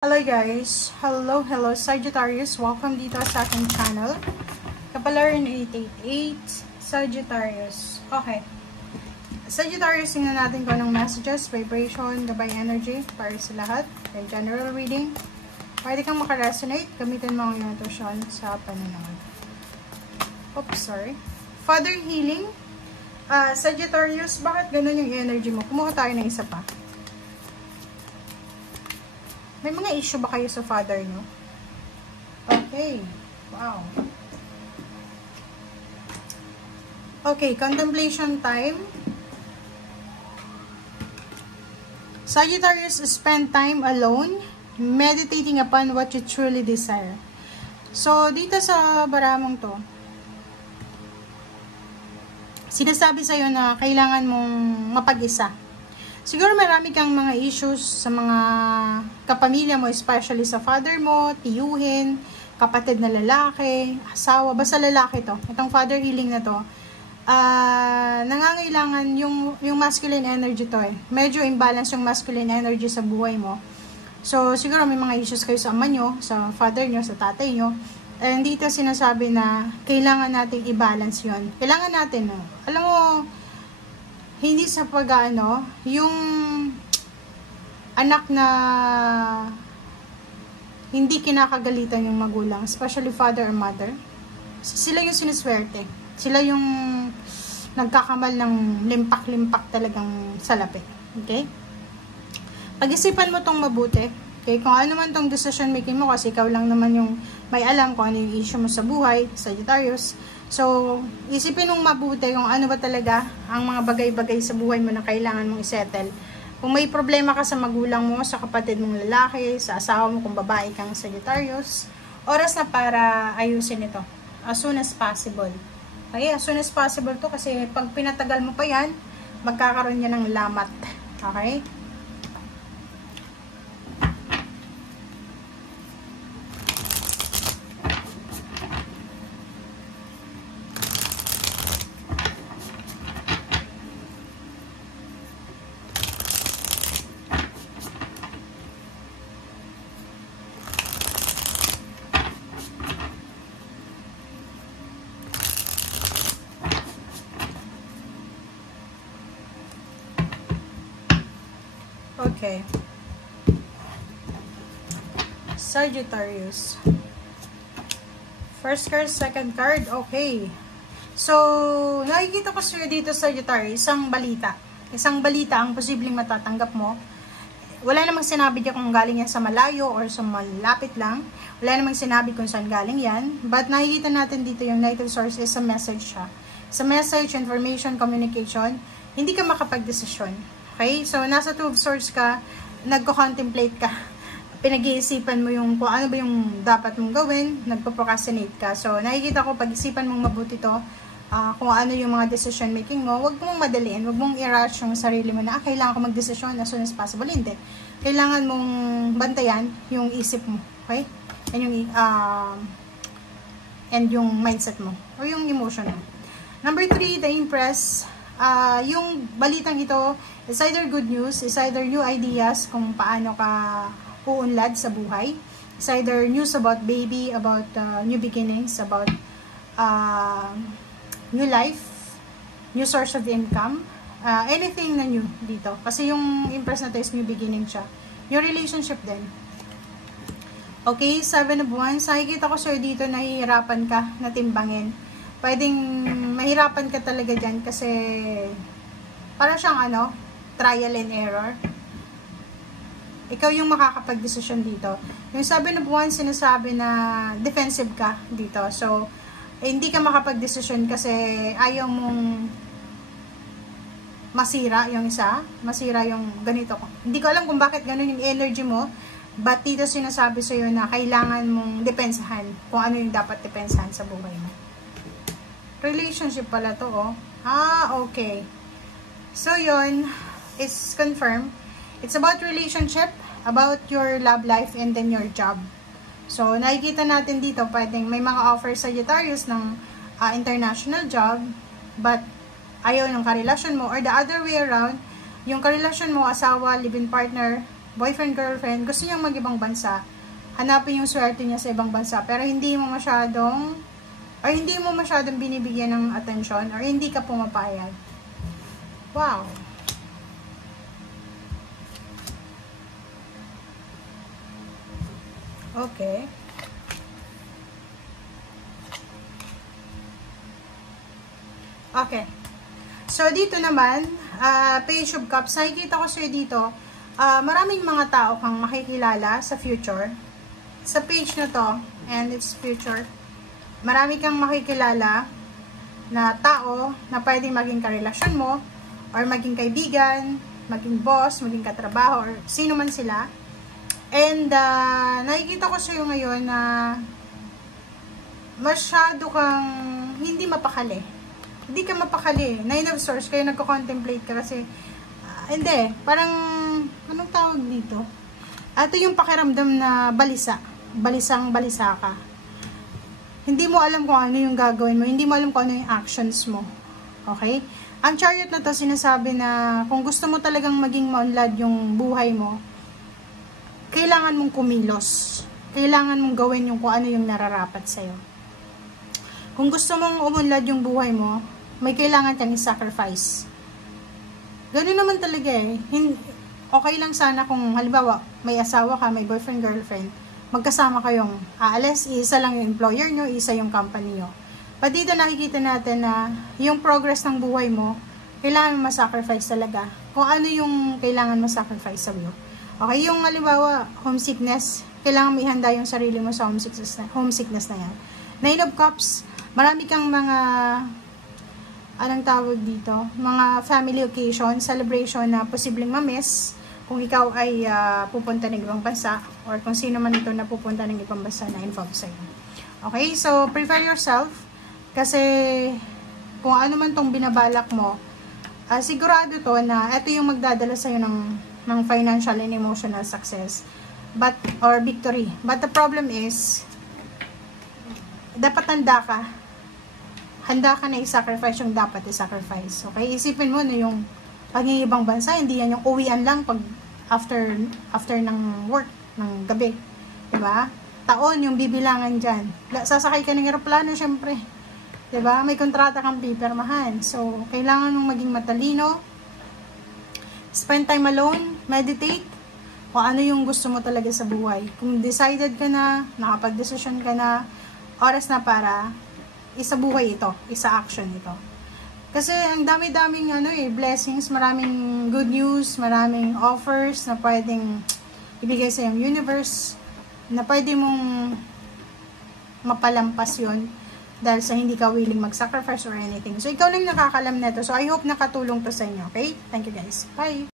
Hello guys! Hello Sagittarius! Welcome dito sa aking channel. Kapalaran 888 Sagittarius. Okay. Sagittarius, tingnan natin kung anong messages, vibration, gabay energy para sa lahat. Okay, general reading. Pwede kang makaresonate. Gamitin mo ang iyong intuition sa panunod. Oops, sorry. Father healing. Sagittarius, bakit ganun yung energy mo? Kumuha tayo ng isa pa. May mga issue ba kayo sa father nyo? Okay. Wow. Okay, contemplation time. Sagittarius, spend time alone, meditating upon what you truly desire. So, dito sa baramong to, sinasabi sa'yo na kailangan mong mapag-isa. Siguro marami kang mga issues sa mga kapamilya mo, especially sa father mo, tiyuhin, kapatid na lalaki, asawa, basta lalaki to. Itong father healing na to, nangangailangan yung masculine energy to eh. Medyo imbalance yung masculine energy sa buhay mo. So, siguro may mga issues kayo sa ama nyo, sa father nyo, sa tatay nyo. And dito sinasabi na kailangan natin i-balance yun. Kailangan natin, no? Alam mo, hindi sa pag-ano, yung anak na hindi kinakagalitan yung magulang, especially father or mother, sila yung siniswerte. Sila yung nagkakamal ng limpak-limpak talagang salapi. Okay? Pag-isipan mo tong mabuti. Okay? Kung ano man tong decision making mo, kasi ikaw lang naman yung may alam kung ano yung issue mo sa buhay, Sagittarius. So, isipin mong mabuti kung ano ba talaga ang mga bagay-bagay sa buhay mo na kailangan mong isettle. Kung may problema ka sa magulang mo, sa kapatid mong lalaki, sa asawa mo kung babae kang Sagittarius, oras na para ayusin ito. As soon as possible. Okay, as soon as possible to kasi pag pinatagal mo pa yan, magkakaroon yan ng lamat. Okay? Okay. Sagittarius. First card, second card. Okay. So, nakikita ko sa'yo dito, Sagittarius, isang balita. Isang balita ang posibleng matatanggap mo. Wala namang sinabi diyan kung galing yan sa malayo or sa malapit lang. Wala namang sinabi kung saan galing yan. But nakikita natin dito yung Knight of Swords is a message siya. Sa message, information, communication, hindi ka makapag-desisyon. Okay? So, nasa Two of Swords ka, nagko-contemplate ka. Pinag-iisipan mo yung kung ano ba yung dapat mong gawin, nagpo-procrastinate ka. So, nakikita ko, pag-isipan mong mabuti to, kung ano yung mga decision making mo, wag mong madaliin, wag mong i-rush yung sarili mo na, kailangan ko mag-desisyon as soon as possible. Hindi. Kailangan mong bantayan yung isip mo. Okay? And yung mindset mo. O yung emotion mo. Number 3, the Empress. Yung balitang ito, is either good news, is either new ideas kung paano ka uunlad sa buhay. Is either news about baby, about new beginnings, about new life, new source of income, anything na new dito. Kasi yung Empress na to is new beginning siya. Yung relationship din. Okay, 7 of Wands. Nakikita ko sir dito, nahihirapan ka na timbangin. Pwedeng mahirapan ka talaga dyan kasi para siyang trial and error. Ikaw yung makakapag-desisyon dito. Yung 7 of Wands, sinasabi na defensive ka dito. So, hindi ka makapag-desisyon kasi ayaw mong masira yung isa. Masira yung ganito. Hindi ko alam kung bakit ganun yung energy mo. But dito sinasabi sa'yo na kailangan mong depensahan kung ano yung dapat depensahan sa buhay mo. Relationship pala to, oh. Okay. So, yun is confirmed. It's about relationship, about your love life, and then your job. So, nakikita natin dito, pwedeng may mga offer sa Sagittarius ng international job, but ayaw ng karelasyon mo, or the other way around, yung karelasyon mo, asawa, live-in partner, boyfriend, girlfriend, gusto niyang mag-ibang bansa, hanapin yung swerte niya sa ibang bansa, pero hindi mo masyadong binibigyan ng atensyon, or hindi ka pumapayag. Wow. Okay. Okay. So, dito naman, Page of Cups, nakikita ko sa'yo dito, maraming mga tao kang makikilala sa future. Sa page na to, and its future, marami kang makikilala na tao na pwedeng maging karelasyon mo, or maging kaibigan, maging boss, maging katrabaho, or sino man sila. And, nakikita ko sa'yo ngayon na masyado kang hindi mapakali. Hindi ka mapakali. 9 of Swords, kayo nagko-contemplate ka kasi, hindi, parang, anong tawag dito? Ito yung pakiramdam na balisang-balisa ka. Hindi mo alam kung ano yung gagawin mo, hindi mo alam kung ano yung actions mo. Okay? Ang Chariot na to, sinasabi na, kung gusto mo talagang maging maunlad yung buhay mo, kailangan mong kumilos. Kailangan mong gawin yung kung ano yung nararapat sa'yo. Kung gusto mong umunlad yung buhay mo, may kailangan kang i-sacrifice. Ganun naman talaga eh. Okay lang sana kung halimbawa may asawa ka, may boyfriend, girlfriend, magkasama kayong aalis, isa lang yung employer nyo, isa yung company nyo. But dito nakikita natin na yung progress ng buhay mo, kailangan mo ma-sacrifice talaga. Kung ano yung kailangan ma-sacrifice sa'yo. Okay, yung halimbawa, homesickness, kailangan mo ihanda yung sarili mo sa homesickness na yan. 9 of Cups, marami kang mga, anong tawag dito, mga family occasion, celebration na posibleng ma-miss kung ikaw ay pupunta ng ibang bansa, or kung sino man ito na pupunta ng ibang bansa na involved sa'yo. Okay, so prepare yourself, kasi kung ano man tong binabalak mo, sigurado to na ito yung magdadala sa'yo ng financial and emotional success, or victory. But the problem is, dapat handa ka na i-sacrifice yung dapat i-sacrifice. Okay? Isipin mo na yung pag-ibang bansa, hindi yan yung uwian lang pag after ng work, ng gabi. Diba? Taon yung bibilangan dyan. Sasakay ka ng aeroplano, syempre. Diba? May kontrata kang pipirmahan. So, kailangan mong maging matalino. Spend time alone. Meditate. Kung ano yung gusto mo talaga sa buhay. Kung decided ka na, nakapag-desisyon ka na, oras na para isabuhay ito, isa-action ito. Kasi ang dami-daming blessings, maraming good news, maraming offers na pwedeng ibigay sa yung universe, na pwede mong mapalampas yun dahil sa hindi ka willing mag-sacrifice or anything. So, ikaw lang nakakalam nito. So, I hope nakatulong to sa inyo. Okay? Thank you guys. Bye!